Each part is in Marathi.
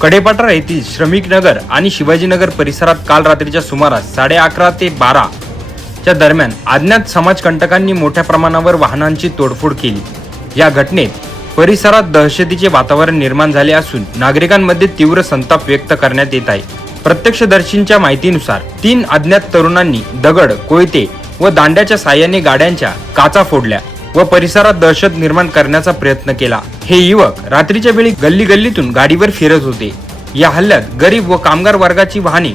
कडेपाटरा येथील श्रमिक नगर आणि शिवाजीनगर परिसरात काल रात्रीच्या सुमारास साडे अकरा ते बारा च्या दरम्यान अज्ञात समाजकंटकांनी मोठ्या प्रमाणावर वाहनांची तोडफोड केली. या घटनेत परिसरात दहशतीचे वातावरण निर्माण झाले असून नागरिकांमध्ये तीव्र संताप व्यक्त करण्यात येत आहे. प्रत्यक्षदर्शींच्या माहितीनुसार तीन अज्ञात तरुणांनी दगड कोयते व दांड्याच्या साह्याने गाड्यांच्या काचा फोडल्या. व परिसरात दहशत निर्माण करण्याचा प्रयत्न केला. हे युवक रात्रीच्या वेळी गल्ली गल्लीतून गाडीवर फिरत होते. या हल्ल्यात गरीब व कामगार वर्गाची वाहने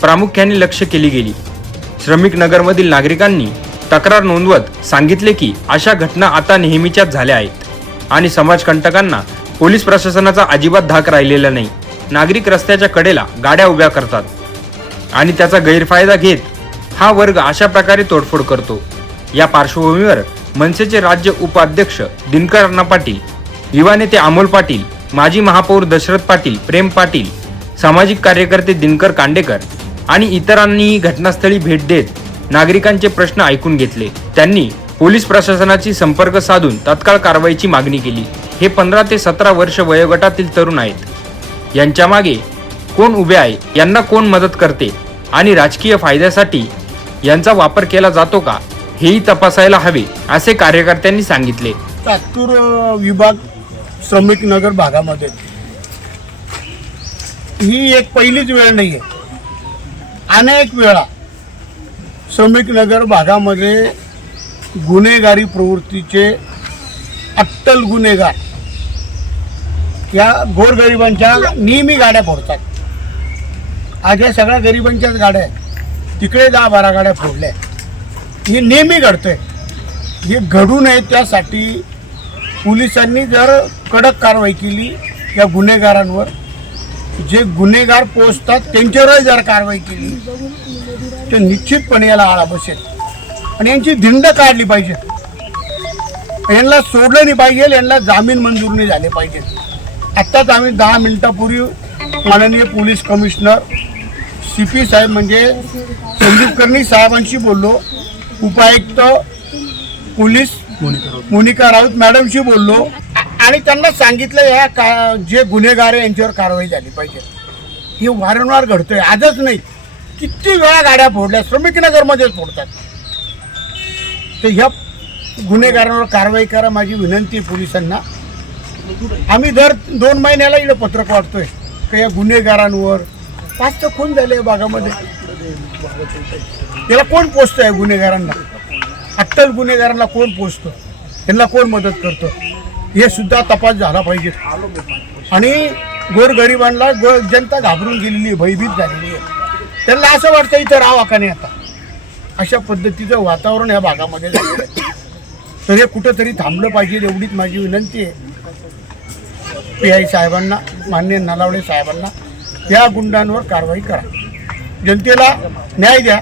प्रामुख्याने लक्ष केली गेली. श्रमिक नगरमधील नागरिकांनी तक्रार नोंदवत सांगितले की अशा घटना आता नेहमीच्याच झाल्या आहेत. आणि समाजकंटकांना पोलीस प्रशासनाचा अजिबात धाक राहिलेला नाही. नागरिक रस्त्याच्या कडेला गाड्या उभ्या करतात. आणि त्याचा गैरफायदा घेत हा वर्ग अशा प्रकारे तोडफोड करतो. या पार्श्वभूमीवर मनसेचे राज्य उपाध्यक्ष दिनकर अण्णा पाटील युवा नेते अमोल पाटील माजी महापौर दशरथ पाटील प्रेम पाटील सामाजिक कार्यकर्ते दिनकर कांडेकर आणि इतरांनीही घटनास्थळी भेट देत नागरिकांचे प्रश्न ऐकून घेतले. त्यांनी पोलीस प्रशासनाची संपर्क साधून तत्काळ कारवाईची मागणी केली. हे पंधरा ते सतरा वर्ष वयोगटातील तरुण आहेत. यांच्या मागे कोण उभे आहे यांना कोण मदत करते आणि राजकीय फायद्यासाठी यांचा वापर केला जातो का हेही तपासायला हवे असे कार्यकर्त्यांनी सांगितले. लातूर विभाग श्रमिक नगर भागामध्ये. ही एक पहिलीच वेळ नाही आहे. अनेक वेळा श्रमिक नगर भागामध्ये गुन्हेगारी प्रवृत्तीचे अट्टल गुन्हेगार या गोरगरिबांच्या नेहमी गाड्या फोडतात. आज या सगळ्या गरिबांच्याच गाड्या आहेत. तिकडे दहा बारा गाड्या फोडल्या हे नेहमी घडतंय. हे घडू नये त्यासाठी पोलिसांनी जर कडक कारवाई केली या गुन्हेगारांवर जे गुन्हेगार पोचतात त्यांच्यावरही जर कारवाई केली तर निश्चितपणे याला आळा बसेल. आणि यांची धिंड काढली पाहिजे. यांना सोडलं नाही पाहिजे यांना जामीन मंजूर नाही झाले पाहिजे. आत्ताच आम्ही दहा मिनिटापूर्वी माननीय पोलीस कमिशनर सी पी साहेब म्हणजे संदीप कर्णी साहेबांशी बोललो. उपायुक्त पोलीस मोनिका राऊत मॅडमशी बोललो. आणि त्यांना सांगितलं या का जे गुन्हेगार आहे यांच्यावर कारवाई झाली पाहिजे. हे वारंवार घडतंय. आजच नाही किती वेळा गाड्या फोडल्या श्रमिकनगरमध्येच फोडतात. तर ह्या गुन्हेगारांवर कारवाई करा माझी विनंती आहे पोलिसांना. आम्ही दर दोन महिन्याला इकडे पत्रक वाटतोय का या गुन्हेगारांवर पाच तर खून झाले या भागामध्ये. याला कोण पोचतं आहे गुन्हेगारांना? अट्टल गुन्हेगारांना कोण पोचतं त्यांना कोण मदत करतं? हे सुद्धा तपास झाला पाहिजे. आणि गोरगरिबांना ग जनता घाबरून गेलेली आहे भयभीत झालेली आहे. त्यांना असं वाटतं इथं राव का नाही आता? अशा पद्धतीचं वातावरण या भागामध्ये तर हे कुठंतरी थांबलं पाहिजे एवढीच माझी विनंती आहे. पी आय साहेबांना मान्य नलावडे साहेबांना. या गुंडांवर कारवाई करा. जनतेला न्याय द्या.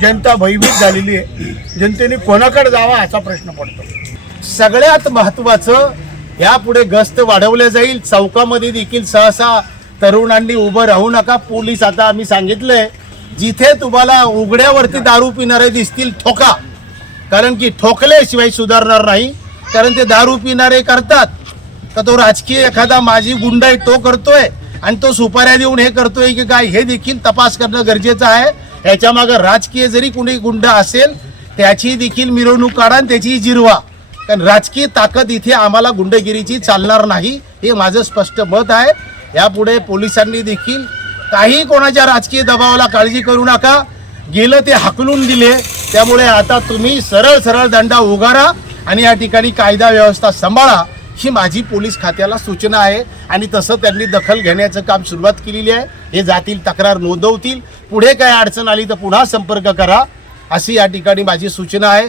जनता भयभीत झालेली आहे. जनतेने कोणाकडे जावा असा प्रश्न पडतो. सगळ्यात महत्वाचं यापुढे गस्त वाढवल्या जाईल. चौकामध्ये देखील सहसा तरुणांनी उभं राहू नका. पोलीस आता आम्ही सांगितलंय जिथे तुम्हाला उघड्यावरती दारू पिणारे दिसतील ठोका. कारण की ठोकल्याशिवाय सुधारणार नाही. कारण ते दारू पिणारे करतात. का तो राजकीय एखादा माझी गुंडाई तो करतोय. आणि तो सुपाऱ्या देऊन हे करतोय की काय हे देखील तपास करणं गरजेचं आहे. ह्याच्यामागं राजकीय जरी कुणी गुंड असेल त्याची देखील मिरवणूक काढा आणि त्याची जिरवा. कारण राजकीय ताकद इथे आम्हाला गुंडगिरीची चालणार नाही हे माझं स्पष्ट मत आहे. यापुढे पोलिसांनी देखील काही कोणाच्या राजकीय दबावाला काळजी करू नका. गेलं ते हाकलून दिले त्यामुळे आता तुम्ही सरळ सरळ दंडा उगारा आणि या ठिकाणी कायदा व्यवस्था सांभाळा. ही माझी पोलीस खात्याला सूचना आहे आणि तसं त्यांनी दखल घेण्याचं काम सुरुवात केलेली आहे. हे जातील तक्रार नोंदवतील. पुढे काय अडचण आली तर पुन्हा संपर्क करा. अशी या ठिकाणी माझी सूचना आहे.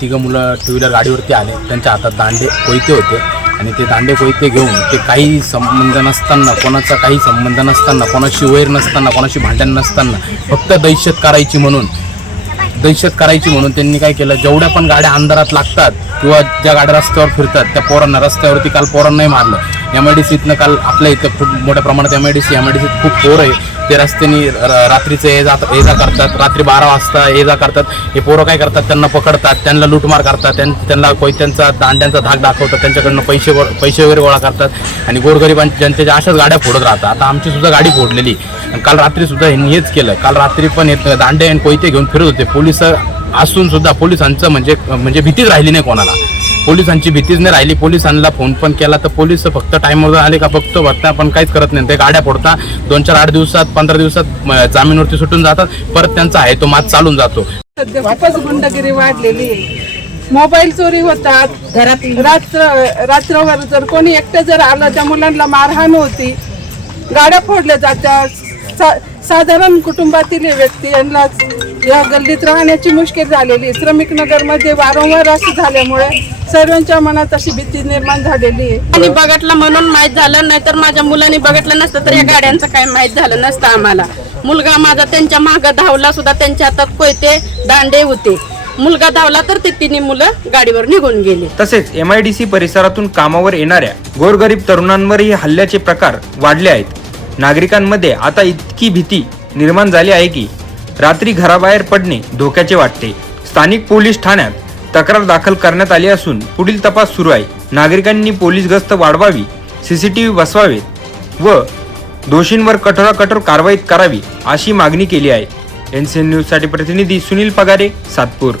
तिघं मुलं टू व्हीलर गाडीवरती आले. त्यांच्या हातात दांडे कोयते होते. आणि ते दांडे कोयते घेऊन ते काही संबंध नसताना कोणाचा काही संबंध नसताना कोणाशी वैर नसताना कोणाशी भांडण नसताना फक्त दहशत करायची म्हणून दहशत करायची म्हणून त्यांनी काय केलं? जेवढ्या पण गाड्या अंधारात लागतात किंवा ज्या गाड्या रस्त्यावर फिरतात त्या पोरांना रस्त्यावरती काल पोरांनाही मारलं. एम आय डी सीतनं काल आपल्या इथं खूप मोठ्या प्रमाणात M I D C M I D सीत खूप पोरं आहे. ते रस्त्याने र- रात्रीचं ये जा ये जा करतात. रात्री बारा वाजता ये जा करतात. हे पोरं काय करतात? त्यांना पकडतात. त्यांना लूटमार करतात. त्यां- त्यांना कोयत्यांचा दांड्यांचा धाक दाखवतात. त्यांच्याकडनं पैसे गो- पैसे वगैरे गोळा करतात. आणि गोरगरिबांच्या जनतेच्या अशाच गाड्या फोडत राहतात. आता आमची सुद्धा गाडी फोडलेली. आणि काल रात्रीसुद्धा ह्यांनी हेच केलं. काल रात्री पण हे दांडे आणि कोयते घेऊन फिरत होते. पोलीस असून सुद्धा पोलिसांचं म्हणजे म्हणजे भीतीच राहिली नाही कोणाला. पोलिसांची भीतीच नाही राहिली. पोलिसांना फोन पण केला तर पोलीस फक्त टाईमवर आले का फक्त बघता पण काहीच करत नाही. ते गाड्या फोडता. दोन चार आठ दिवसात पंधरा दिवसात जामीनवरती सुटून जातात. परत त्यांचा आहे तो मात चालून जातो. सध्या खूपच गुंडगिरी वाढलेली मोबाईल चोरी होतात. घरात रात्र रात्रभर जर कोणी एकटं जर आलं त्या मुलांना मारहाण होती. गाड्या फोडल्या जातात. सा साधारण कुटुंबातील हे व्यक्ती यांना या गल्लीत राहण्याची मुश्किल झालेली. श्रमिक नगरमध्ये वारंवार असं झाल्यामुळे सर्वांच्या मनात अशी भीती निर्माण झालेली आहे. आणि बघितलं म्हणून माहीत झालं नाहीतर माझ्या मुलांनी बघितलं नसतं तर या गाड्यांचं काय माहीत झालं नसतं आम्हाला. मुलगा माझा त्यांच्या मागं धावला सुद्धा त्यांच्या हातात कोयते दांडे होते. मुलगा धावला तर ते तिन्ही मुलं गाडीवर निघून गेले. तसेच एम आय डी सी परिसरातून कामावर येणाऱ्या गोरगरीब तरुणांवरही हल्ल्याचे प्रकार वाढले आहेत. नागरिकांमध्ये आता इतकी भीती निर्माण झाली आहे की रात्री घराबाहेर पडणे धोक्याचे वाटते. स्थानिक पोलीस ठाण्यात तक्रार दाखल करण्यात आली असून पुढील तपास सुरू आहे. नागरिकांनी पोलीस गस्त वाढवावी सीसीटीव्ही बसवावेत व दोषींवर कठोरा कठोर कारवाई करावी अशी मागणी केली आहे. एन सी एन न्यूजसाठी प्रतिनिधी सुनील पगारे सातपूर.